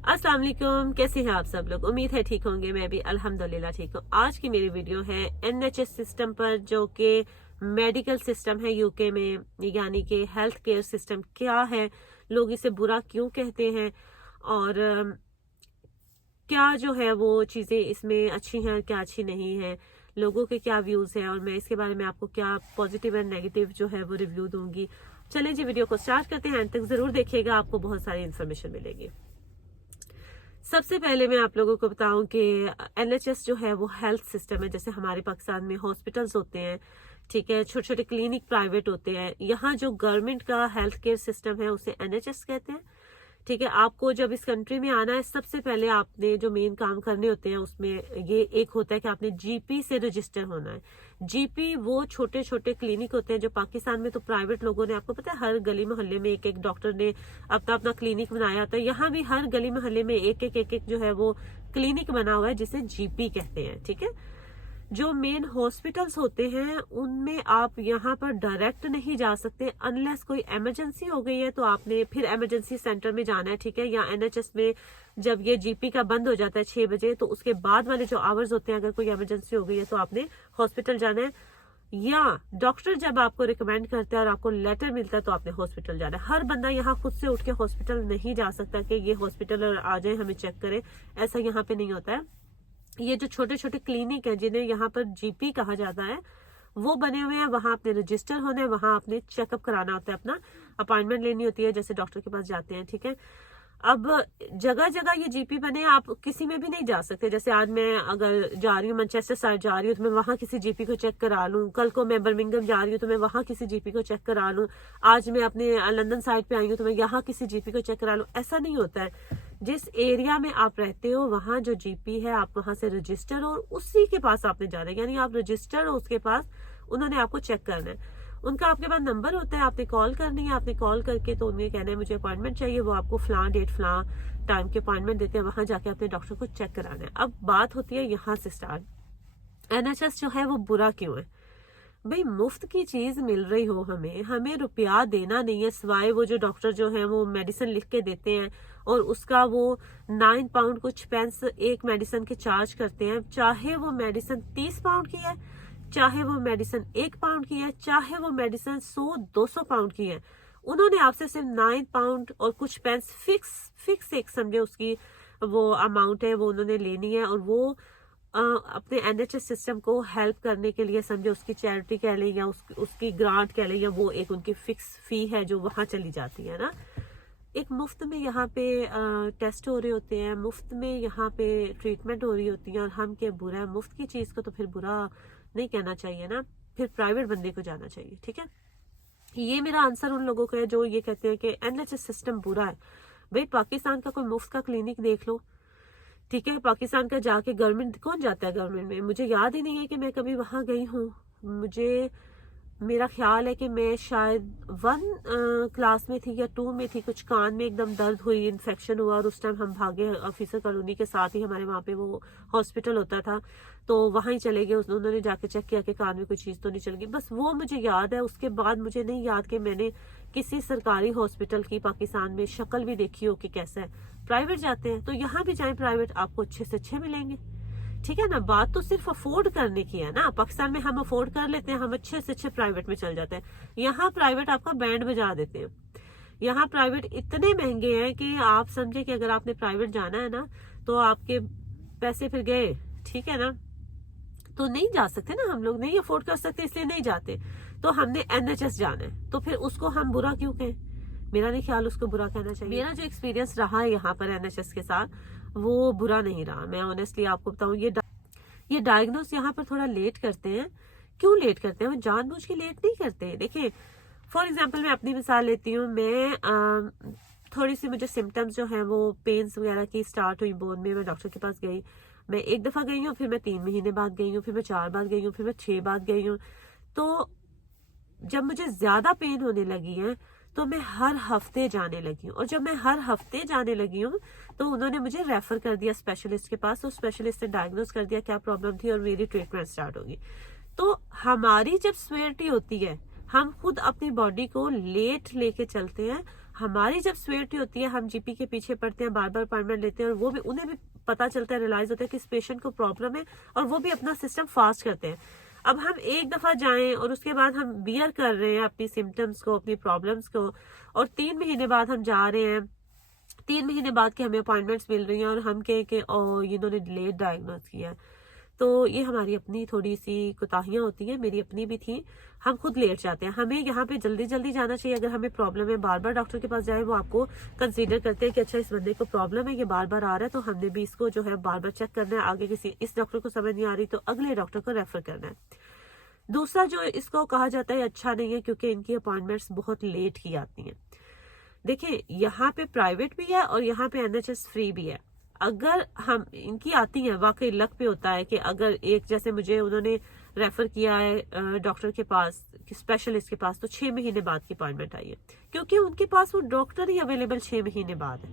अस्सलाम वालेकुम, कैसे हैं आप सब लोग। उम्मीद है ठीक होंगे। मैं भी अल्हम्दुलिल्लाह ठीक हूँ। आज की मेरी वीडियो है NHS सिस्टम पर, जो कि मेडिकल सिस्टम है यूके में, यानी कि हेल्थ केयर सिस्टम क्या है, लोग इसे बुरा क्यों कहते हैं और क्या जो है वो चीज़ें इसमें अच्छी हैं क्या अच्छी नहीं है, लोगों के क्या व्यूज़ हैं और मैं इसके बारे में आपको क्या पॉजिटिव एंड नेगेटिव जो है वो रिव्यू दूंगी। चलें जी, वीडियो को स्टार्ट करते हैं। एंड तक ज़रूर देखिएगा, आपको बहुत सारी इन्फॉर्मेशन मिलेगी। सबसे पहले मैं आप लोगों को बताऊं कि NHS जो है वो हेल्थ सिस्टम है। जैसे हमारे पाकिस्तान में हॉस्पिटल्स होते हैं, ठीक है, छोटे छोटे क्लिनिक प्राइवेट होते हैं। यहाँ जो गवर्नमेंट का हेल्थ केयर सिस्टम है उसे NHS कहते हैं, ठीक है। आपको जब इस कंट्री में आना है, सबसे पहले आपने जो मेन काम करने होते हैं उसमें ये एक होता है कि आपने GP से रजिस्टर होना है। GP वो छोटे छोटे क्लिनिक होते हैं जो पाकिस्तान में तो प्राइवेट लोगों ने, आपको पता है, हर गली मोहल्ले में एक एक डॉक्टर ने अपना अपना क्लिनिक बनाया होता है। यहाँ भी हर गली मोहल्ले में एक एक जो है वो क्लिनिक बना हुआ है जिसे GP कहते हैं, ठीक है। जो मेन हॉस्पिटल्स होते हैं उनमें आप यहाँ पर डायरेक्ट नहीं जा सकते, अनलेस कोई इमरजेंसी हो गई है तो आपने फिर इमरजेंसी सेंटर में जाना है, ठीक है। या NHS में जब ये GP का बंद हो जाता है 6 बजे, तो उसके बाद वाले जो आवर्स होते हैं, अगर कोई इमरजेंसी हो गई है तो आपने हॉस्पिटल जाना है। या डॉक्टर जब आपको रिकमेंड करता है और आपको लेटर मिलता है तो आपने हॉस्पिटल जाना है। हर बंदा यहाँ खुद से उठ के हॉस्पिटल नहीं जा सकता कि ये हॉस्पिटल आ जाए हमें चेक करें, ऐसा यहाँ पे नहीं होता है। ये जो छोटे छोटे क्लिनिक है जिन्हें यहाँ पर GP कहा जाता है, वो बने हुए हैं। वहां आपने रजिस्टर होना है, वहां आपने चेकअप कराना होता है, अपना अपॉइंटमेंट लेनी होती है, जैसे डॉक्टर के पास जाते हैं, ठीक है। अब जगह जगह ये GP बने, आप किसी में भी नहीं जा सकते। जैसे आज मैं अगर जा रही हूँ मैनचेस्टर साइड जा रही हूँ तो मैं वहां किसी GP को चेक करा लूँ, कल को मैं बर्मिंघम जा रही हूँ तो मैं वहां किसी GP को चेक करा लूँ, आज मैं अपने लंदन साइड पे आई हूँ तो मैं यहाँ किसी GP को चेक करा लूँ, ऐसा नहीं होता है। जिस एरिया में आप रहते हो वहां जो GP है, आप वहां से रजिस्टर और उसी के पास आपने जाना है, यानी आप रजिस्टर हो उसके पास, उन्होंने आपको चेक करना है। उनका आपके पास नंबर होता है, आपने कॉल करनी है, आपने कॉल करके तो उन्हें कहना है मुझे अपॉइंटमेंट चाहिए, वो आपको फलां डेट फलां टाइम के अपॉइंटमेंट देते हैं, वहां जाके अपने डॉक्टर को चेक कराना है। अब बात होती है यहाँ से स्टार्ट, NHS जो है वो बुरा क्यों है। भाई, मुफ्त की चीज मिल रही हो, हमें रुपया देना नहीं है, सिवाय वो जो डॉक्टर जो है वो मेडिसिन लिख के देते हैं और उसका वो 9 पाउंड कुछ पेंस एक मेडिसिन के चार्ज करते हैं। चाहे वो मेडिसिन 30 पाउंड की है, चाहे वो मेडिसिन 1 पाउंड की है, चाहे वो मेडिसिन 100-200 पाउंड की है, उन्होंने आपसे सिर्फ 9 पाउंड और कुछ पेंस फिक्स एक समझे उसकी वो अमाउंट है, वो उन्होंने लेनी है। और वो अपने NHS सिस्टम को हेल्प करने के लिए, समझे उसकी चैरिटी कह लें या उसकी ग्रांट कह लें, या वो एक उनकी फिक्स फी है जो वहां चली जाती है ना। एक मुफ्त में यहाँ पे टेस्ट हो रहे होते हैं, मुफ्त में यहाँ पे ट्रीटमेंट हो रही होती है, और हम क्या बुरा है, मुफ्त की चीज को तो फिर बुरा नहीं कहना चाहिए ना, फिर प्राइवेट बंदे को जाना चाहिए, ठीक है। ये मेरा आंसर उन लोगों का है जो ये कहते हैं कि NHS सिस्टम बुरा है। भाई, पाकिस्तान का कोई मुफ्त का क्लिनिक देख लो, ठीक है। पाकिस्तान का जाके गवर्नमेंट, कौन जाता है गवर्नमेंट में, मुझे याद ही नहीं है कि मैं कभी वहां गई हूँ। मुझे, मेरा ख्याल है कि मैं शायद 1 क्लास में थी या 2 में थी, कुछ कान में एकदम दर्द हुई, इन्फेक्शन हुआ, और उस टाइम हम भागे ऑफिसर कॉलोनी के साथ ही, हमारे वहाँ पे वो हॉस्पिटल होता था, तो वहां ही चले गए। उन्होंने जाके चेक किया कि कान में कोई चीज तो नहीं चल गई, बस वो मुझे याद है। उसके बाद मुझे नहीं याद कि मैंने किसी सरकारी हॉस्पिटल की पाकिस्तान में शक्ल भी देखी हो कि कैसा है। प्राइवेट जाते हैं तो यहाँ भी जाए प्राइवेट, आपको अच्छे से अच्छे मिलेंगे, ठीक है ना। बात तो सिर्फ अफोर्ड करने की है ना। पाकिस्तान में हम अफोर्ड कर लेते हैं, हम अच्छे से अच्छे प्राइवेट में चल जाते हैं। यहाँ प्राइवेट आपका बैंड बजा देते हैं। यहाँ प्राइवेट इतने महंगे हैं कि आप समझे कि अगर आपने प्राइवेट जाना है ना तो आपके पैसे फिर गए, ठीक है ना। तो नहीं जा सकते ना, हम लोग नहीं अफोर्ड कर सकते, इसलिए नहीं जाते। तो हमने NHS जाना है, तो फिर उसको हम बुरा क्यों कहें। मेरा नहीं ख्याल उसको बुरा कहना चाहिए। मेरा जो एक्सपीरियंस रहा है यहाँ पर NHS के साथ, वो बुरा नहीं रहा। मैं ऑनेस्टली आपको बताऊं, ये डायग्नोस यहाँ पर थोड़ा लेट करते हैं। क्यों लेट करते हैं, वो जानबूझ के लेट नहीं करते। देखिए, फॉर एग्जाम्पल मैं अपनी मिसाल लेती हूँ। मैं थोड़ी सी मुझे सिम्टम्स जो है वो पेन्स वगैरह की स्टार्ट हुई बोन में, मैं डॉक्टर के पास गई। मैं 1 दफा गई हूँ, फिर मैं 3 महीने बाद गई हूँ, फिर मैं 4 बाद गई हूँ, फिर मैं 6 बाद गई हूँ। तो जब मुझे ज्यादा पेन होने लगी है तो मैं हर हफ्ते जाने लगी हूँ, और जब मैं हर हफ्ते जाने लगी हूँ तो उन्होंने मुझे रेफर कर दिया स्पेशलिस्ट के पास। तो स्पेशलिस्ट ने डायग्नोस कर दिया क्या प्रॉब्लम थी, और मेरी ट्रीटमेंट स्टार्ट होगी। तो हमारी जब सीवियरिटी होती है, हम खुद अपनी बॉडी को लेट लेके चलते हैं, हमारी जब स्वेट होती है, हम जीपी के पीछे पड़ते हैं, बार बार अपॉइंटमेंट लेते हैं, और वो भी उन्हें भी पता चलता है, रियलाइज होता है कि इस पेशेंट को प्रॉब्लम है, और वो भी अपना सिस्टम फास्ट करते हैं। अब हम एक दफा जाएं और उसके बाद हम बियर कर रहे हैं अपनी सिम्टम्स को, अपनी प्रॉब्लम्स को, और 3 महीने बाद हम जा रहे हैं, 3 महीने बाद के हमें अपॉइंटमेंट्स मिल रही हैं, और हम कहें कि ओ इन्होंने लेट डायग्नोज किया। तो ये हमारी अपनी थोड़ी सी कोताहियां होती हैं, मेरी अपनी भी थी। हम खुद लेट जाते हैं, हमें यहाँ पे जल्दी जल्दी जाना चाहिए। अगर हमें प्रॉब्लम है, बार बार डॉक्टर के पास जाए, वो आपको कंसीडर करते हैं कि अच्छा इस बंदे को प्रॉब्लम है, ये बार बार आ रहा है, तो हमने भी इसको जो है बार बार चेक करना है। आगे किसी इस डॉक्टर को समझ नहीं आ रही तो अगले डॉक्टर को रेफर करना है। दूसरा जो इसको कहा जाता है अच्छा नहीं है, क्योंकि इनकी अपॉइंटमेंट्स बहुत लेट की आती हैं। देखिए, यहाँ पे प्राइवेट भी है और यहाँ पे एनएचएस फ्री भी है। अगर हम इनकी आती हैं, वाकई लक पे होता है कि अगर एक जैसे मुझे उन्होंने रेफर किया है डॉक्टर के पास, स्पेशलिस्ट के पास, तो 6 महीने बाद की अपॉइंटमेंट आई है, क्योंकि उनके पास वो डॉक्टर ही अवेलेबल 6 महीने बाद है।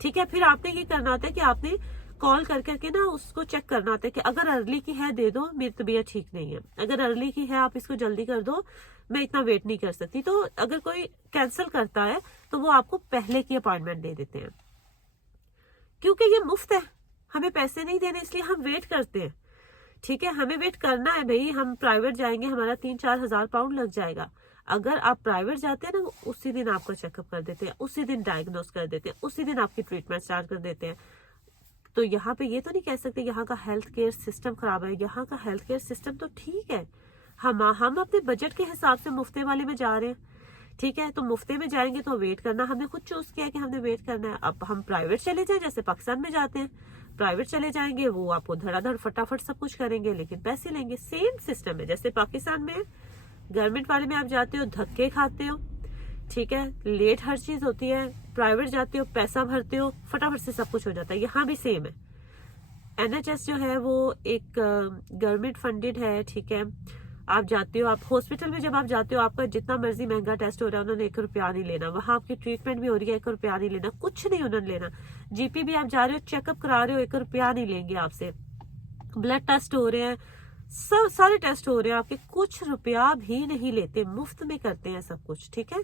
ठीक है, फिर आपने ये करना होता है कि आपने कॉल कर करके ना उसको चेक करना होता है कि अगर अर्ली की है दे दो, मेरी तबीयत ठीक नहीं है, अगर अर्ली की है आप इसको जल्दी कर दो, मैं इतना वेट नहीं कर सकती। तो अगर कोई कैंसिल करता है तो वो आपको पहले की अपॉइंटमेंट दे देते हैं, क्योंकि ये मुफ्त है, हमें पैसे नहीं देने, इसलिए हम वेट करते हैं। ठीक है, हमें वेट करना है भाई। हम प्राइवेट जाएंगे, हमारा 3-4 हजार पाउंड लग जाएगा। अगर आप प्राइवेट जाते हैं ना, वो उसी दिन आपका चेकअप कर देते हैं, उसी दिन डायग्नोस कर देते हैं, उसी दिन आपकी ट्रीटमेंट स्टार्ट कर देते हैं। तो यहाँ पे ये तो नहीं कह सकते यहाँ का हेल्थ केयर सिस्टम खराब है। यहाँ का हेल्थ केयर सिस्टम तो ठीक है, हम अपने बजट के हिसाब से मुफ्ते वाले में जा रहे हैं। ठीक है, तो मुफ्ते में जाएंगे तो वेट करना हमने खुद चूज किया कि हमने वेट करना है। अब हम प्राइवेट चले जाए, जैसे पाकिस्तान में जाते हैं, प्राइवेट चले जाएंगे, वो आपको धड़ाधड़ फटाफट सब कुछ करेंगे, लेकिन पैसे लेंगे। सेम सिस्टम है जैसे पाकिस्तान में। गवर्नमेंट वाले में आप जाते हो, धक्के खाते हो, ठीक है, लेट हर चीज होती है। प्राइवेट जाते हो, पैसा भरते हो, फटाफट से सब कुछ हो जाता है। यहाँ भी सेम है। एनएचएस जो है वो एक गवर्नमेंट फंडेड है। ठीक है, आप जाते हो, आप हॉस्पिटल में जब आप जाते हो, आपका जितना मर्जी महंगा टेस्ट हो रहा है, उन्होंने 1 रुपया नहीं लेना। वहां आपकी ट्रीटमेंट भी हो रही है, 1 रुपया नहीं लेना, कुछ नहीं उन्होंने लेना। जीपी भी आप जा रहे हो, चेकअप करा रहे हो, 1 रुपया नहीं लेंगे आपसे। ब्लड टेस्ट हो रहे हैं, सब सारे टेस्ट हो रहे हैं आपके, कुछ रुपया भी नहीं लेते, मुफ्त में करते हैं सब कुछ। ठीक है,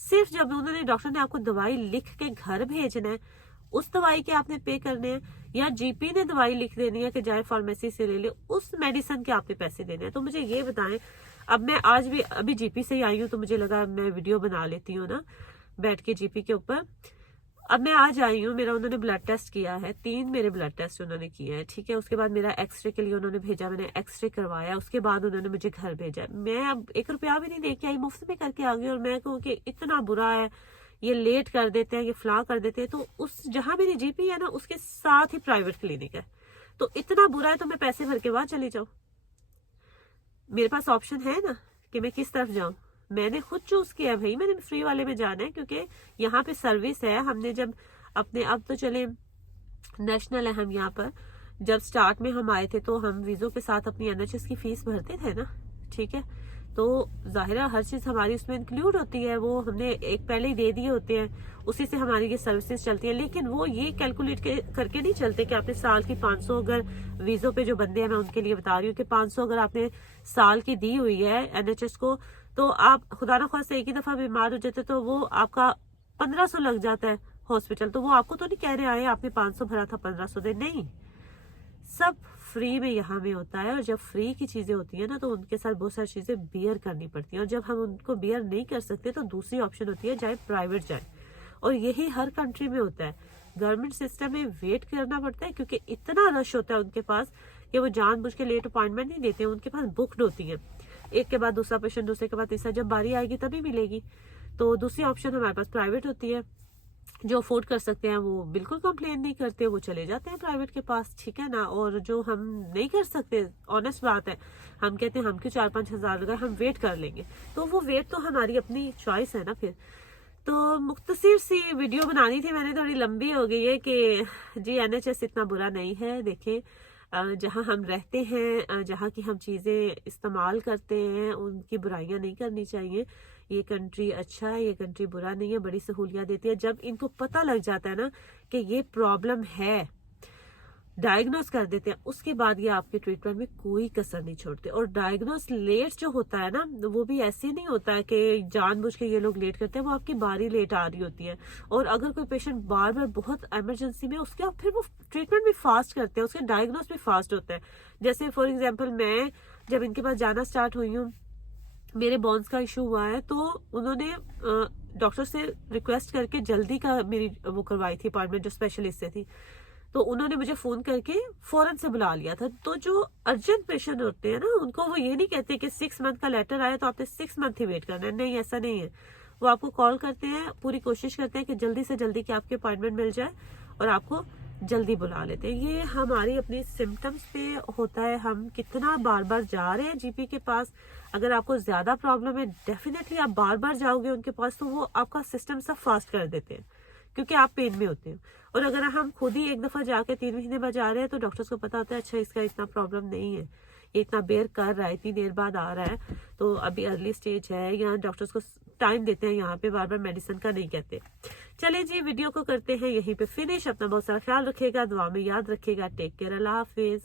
सिर्फ जब उन्होंने डॉक्टर ने आपको दवाई लिख के घर भेजना है, उस दवाई के आपने पे करने हैं, या जीपी ने दवाई लिख देनी है कि जाए फार्मेसी से ले ले, उस मेडिसिन के आपने पैसे देने हैं। तो मुझे ये बताएं, अब मैं आज भी अभी जीपी से ही आई हूँ, तो मुझे लगा मैं वीडियो बना लेती हूँ ना बैठ के जीपी के ऊपर। अब मैं आज आई हूँ, मेरा उन्होंने ब्लड टेस्ट किया है, 3 मेरे ब्लड टेस्ट उन्होंने किए हैं। ठीक है, उसके बाद मेरा एक्सरे के लिए उन्होंने भेजा, मैंने एक्सरे करवाया, उसके बाद उन्होंने मुझे घर भेजा। मैं अब 1 रुपया भी नहीं लेके आई, मुफ्त में करके आ गई। और मैं कहूँ कि इतना बुरा है, ये लेट कर देते हैं, ये फ्ला कर देते हैं। तो उस जहां मेरी जीपी है ना, उसके साथ ही प्राइवेट क्लिनिक है, तो इतना बुरा है तो मैं पैसे भर के वहां चली जाऊं। मेरे पास ऑप्शन है ना कि मैं किस तरफ जाऊं। मैंने खुद चूज किया भाई, मैंने फ्री वाले में जाना है, क्योंकि यहाँ पे सर्विस है। हमने जब अपने, अब तो चले नेशनल है हम यहाँ पर, जब स्टार्ट में हम आए थे तो हम वीजो के साथ अपनी एनएचएस की फीस भरते थे ना। ठीक है, तो जाहिर है हर चीज हमारी उसमें इंक्लूड होती है, वो हमने एक पहले ही दे दिए होते हैं, उसी से हमारी ये सर्विसेज चलती है। लेकिन वो ये कैलकुलेट करके नहीं चलते कि आपने साल की 500, अगर वीजो पे जो बंदे हैं, मैं उनके लिए बता रही हूँ कि 500 अगर आपने साल की दी हुई है एनएचएस को, तो आप खुदा ना खास्ता एक ही दफा बीमार हो जाते तो वो आपका 1500 लग जाता है हॉस्पिटल। तो वो आपको तो नहीं कह रहे आए आपने 500 भरा था 1500 दे, नहीं, सब फ्री में यहाँ में होता है। और जब फ्री की चीजें होती है ना, तो उनके साथ बहुत सारी चीजें बियर करनी पड़ती है, और जब हम उनको बियर नहीं कर सकते तो दूसरी ऑप्शन होती है, चाहे प्राइवेट जाए। और यही हर कंट्री में होता है। गवर्नमेंट सिस्टम में वेट करना पड़ता है, क्योंकि इतना रश होता है उनके पास कि वो जानबूझ के लेट अपॉइंटमेंट नहीं देते हैं, उनके पास बुक्ड होती है, एक के बाद दूसरा पेशेंट, दूसरे के बाद तीसरा, जब बारी आएगी तभी मिलेगी। तो दूसरी ऑप्शन हमारे पास प्राइवेट होती है। जो अफोर्ड कर सकते हैं वो बिल्कुल कंप्लेन नहीं करते, वो चले जाते हैं प्राइवेट के पास। ठीक है ना, और जो हम नहीं कर सकते, ऑनेस्ट बात है, हम कहते हैं हम क्यों 4-5 हजार लगाए, हम वेट कर लेंगे, तो वो वेट तो हमारी अपनी चॉइस है ना फिर। तो मुख्तसर सी वीडियो बनानी थी मैंने, थोड़ी लंबी हो गई है कि जी एनएचएस इतना बुरा नहीं है। देखें, जहाँ हम रहते हैं, जहाँ की हम चीज़ें इस्तेमाल करते हैं, उनकी बुराइयां नहीं करनी चाहिए। ये कंट्री अच्छा है, ये कंट्री बुरा नहीं है, बड़ी सहूलियत देती है। जब इनको पता लग जाता है ना कि ये प्रॉब्लम है, डायग्नोस कर देते हैं, उसके बाद ये आपके ट्रीटमेंट में कोई कसर नहीं छोड़ते। और डायग्नोस लेट जो होता है ना, वो भी ऐसे नहीं होता है कि जानबूझ के ये लोग लेट करते हैं, वो आपकी बारी लेट आ रही होती है। और अगर कोई पेशेंट बार बार बहुत इमरजेंसी में, उसके फिर वो ट्रीटमेंट भी फास्ट करते हैं, उसके डायग्नोस भी फास्ट होता है। जैसे फॉर एग्जाम्पल मैं जब इनके पास जाना स्टार्ट हुई हूँ, मेरे बोन्स का इशू हुआ है, तो उन्होंने डॉक्टर से रिक्वेस्ट करके जल्दी का मेरी वो करवाई थी अपॉइंटमेंट, जो स्पेशलिस्ट से थी। तो उन्होंने मुझे फोन करके फौरन से बुला लिया था। तो जो अर्जेंट पेशेंट होते हैं ना, उनको वो ये नहीं कहते कि 6 मंथ का लेटर आया तो आपने 6 मंथ ही वेट करना है, नहीं ऐसा नहीं है। वो आपको कॉल करते हैं, पूरी कोशिश करते हैं कि जल्दी से जल्दी की आपकी अपॉइंटमेंट मिल जाए और आपको जल्दी बुला लेते हैं। ये हमारी अपनी सिम्टम्स पे होता है, हम कितना बार बार जा रहे हैं जीपी के पास। अगर आपको ज्यादा प्रॉब्लम है, डेफिनेटली आप बार बार जाओगे उनके पास, तो वो आपका सिस्टम सब फास्ट कर देते हैं, क्योंकि आप पेन में होते हैं। और अगर हम खुद ही एक दफा जाके 3 महीने बाद जा रहे हैं, तो डॉक्टर्स को पता होता है अच्छा इसका इतना प्रॉब्लम नहीं है, ये इतना बेयर कर रहा है, इतनी देर बाद आ रहा है, तो अभी अर्ली स्टेज है। या डॉक्टर्स को टाइम देते हैं, यहाँ पे बार बार मेडिसिन का नहीं कहते। चलिए जी, वीडियो को करते हैं यहीं पे फिनिश। अपना बहुत सारा ख्याल रखिएगा, दुआ में याद रखिएगा। टेक केयर, अल्लाह हाफिज।